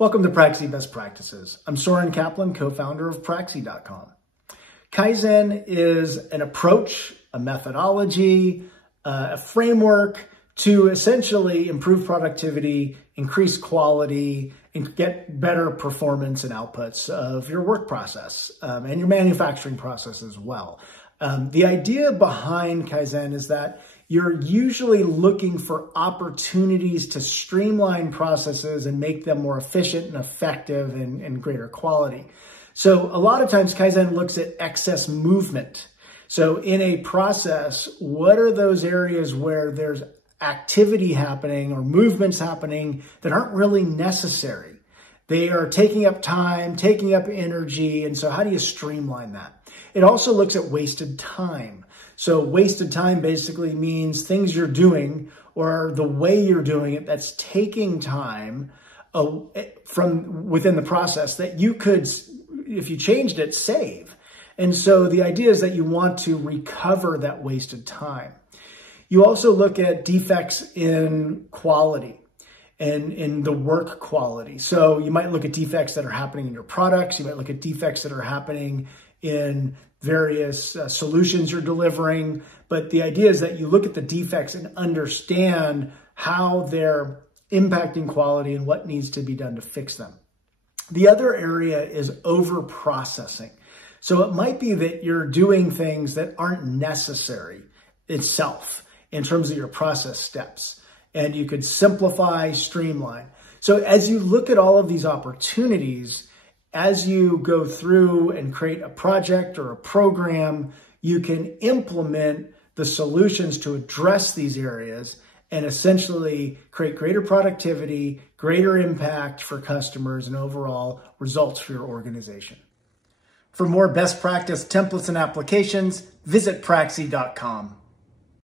Welcome to Praxie Best Practices. I'm Soren Kaplan, co-founder of Praxie.com. Kaizen is an approach, a methodology, a framework to essentially improve productivity, increase quality, and get better performance and outputs of your work process and your manufacturing process as well. The idea behind Kaizen is that you're usually looking for opportunities to streamline processes and make them more efficient and effective and greater quality. So a lot of times Kaizen looks at excess movement. So in a process, what are those areas where there's activity happening or movements happening that aren't really necessary? They are taking up time, taking up energy, and so how do you streamline that? It also looks at wasted time. So wasted time basically means things you're doing or the way you're doing it that's taking time from within the process that you could, if you changed it, save. And so the idea is that you want to recover that wasted time. You also look at defects in quality and in the work quality. So you might look at defects that are happening in your products. You might look at defects that are happening in various solutions you're delivering. But the idea is that you look at the defects and understand how they're impacting quality and what needs to be done to fix them. The other area is over-processing. So it might be that you're doing things that aren't necessary itself in terms of your process steps. And you could simplify, streamline. So as you look at all of these opportunities, as you go through and create a project or a program, you can implement the solutions to address these areas and essentially create greater productivity, greater impact for customers, and overall results for your organization. For more best practice templates and applications, visit Praxie.com.